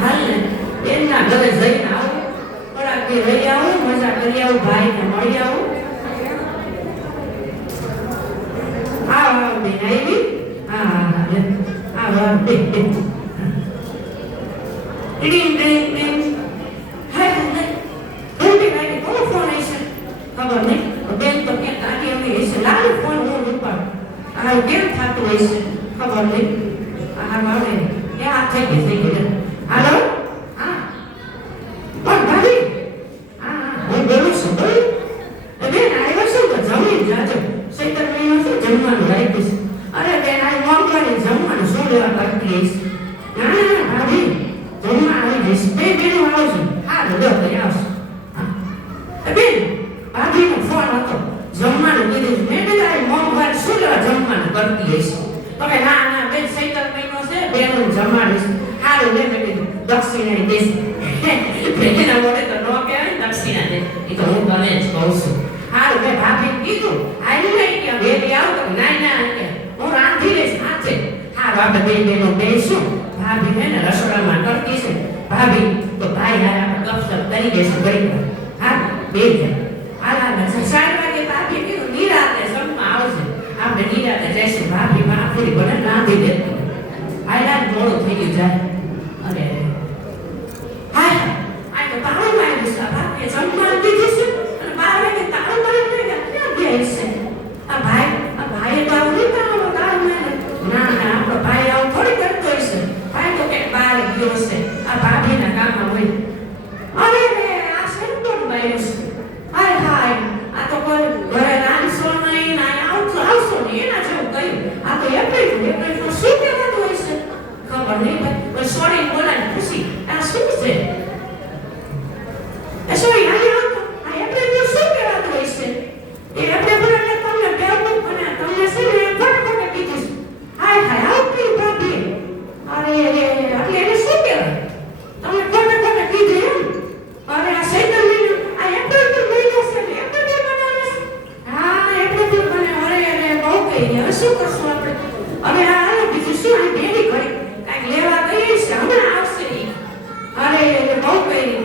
હાલ ને એમના ઘરે જઈને આવું, થોડાક દી રહી આવું, મજા કરી આવું, ભાઈને મળી આવું. આવ બેન આવી. હા આવ ટીંગ ટીંગ ટીંગ. હાય મોટી ગાડી કોનો ફોન હશે ખબર નહીં. બેન તો ક્યાં ગાડી આવી હશે, લાલ ફોન હું ઉપાડ. આ કેમ થતું હશે ખબર નહીં. હા બાબે એ આ થઈ ગઈ. હાલો હા પણ ભાભી હા હું બોલું છું. બેન આવ્યો છું તો જમી જાજો. સૈતર મહિનો શું જમવાનું રાખ્યું છે? અરે બેન આ મોંઘવારી જમવાનું શું લેવા કરતી હશે? ના ના ભાભી જમવા આવી જઈશ. બે બેનો આવો છો. હા લો કરી આવશો. બેન ભાભીનો ફોન હતો, જમવાનું કીધું. મેં કીધું મોંઘવારી શું લેવા જમવાનું કરતી હશે? તમે ના ના બેન સૈતર મહિનો છે, બેનું જમાડીશ. સારું ને મેં કીધું દક્ષિણા દેશ. બેના મોડે તો ન કહેવાય દક્ષિણા દે. એ તો હું તને જ કહું છું. હારું મેં ભાભીને કીધું આવી નહીં કે બેબી આવું તો ના ના કે હું રાંધી લઈશ હાથે. હારું આપણે બે બેનો બેસું. ભાભી હે ને રસોડામાં કરતી છે. ભાભી તો ભાઈ હારે આપણે ગપસપ કરી દેશું ઘડી વાર. હા બે જણ હાલા 4 વાગે ભાભી કીધું નિરાતે જમવા આવશે. આપણે નિરાતે જઈશું. ભાભી આપણી બને રાંધી દેતી. હાલા મોડું થઈ ગયું જાય. અરે હાય આ તો બાળમાં આવી છે. ભાભીએ જમવાનું કીધું છે અને 12 વાગે તાળું મારી ક્યાં ગયા છે? આ ભાઈ તો આવું નહીં કરવાનું તાળું મારી. ના ના આપણો ભાઈ આવું થોડી કરતો હશે. ભાઈ તો કે બહાર ગયો હશે, આ ભાભીના કામમાં હોય. અરે રે આ સંતોષ બાયું છે. હાય હાય આ તો કોઈ ઘરે રાંધશો નહીં, આવશો નહીં એના જેવું કહ્યું. આ તો એપ્રિલ શું કહેવાતું હોય છે ખબર નહીં. ભાઈ સોરી બોલાય ખુશી આ શું છે? સોરી આ એપ્રિલ શું કહેવાતું હોય છે? એ એપ્રિલ બોલાય તમને બેવું અને તમને છે ને ફટફટ કીધું. હાય હાય આવતી ભાભી. અરે એટલે એને શું કહેવાય? તમે ફટફટ કીધું એમ? અરે આ સૈતર મહિનો આ એપ્રિલ મહિનો છે ને એપ્રિલ બનાવે છે. હા એપ્રિલ બને. અરે બહુ કહી હવે શું કરશું આપણે? હવે આ બીજું શું આ બેડી કરી કાંઈક લેવા ગઈ છે હમણાં આવશે નહીં. અરે બહુ કહી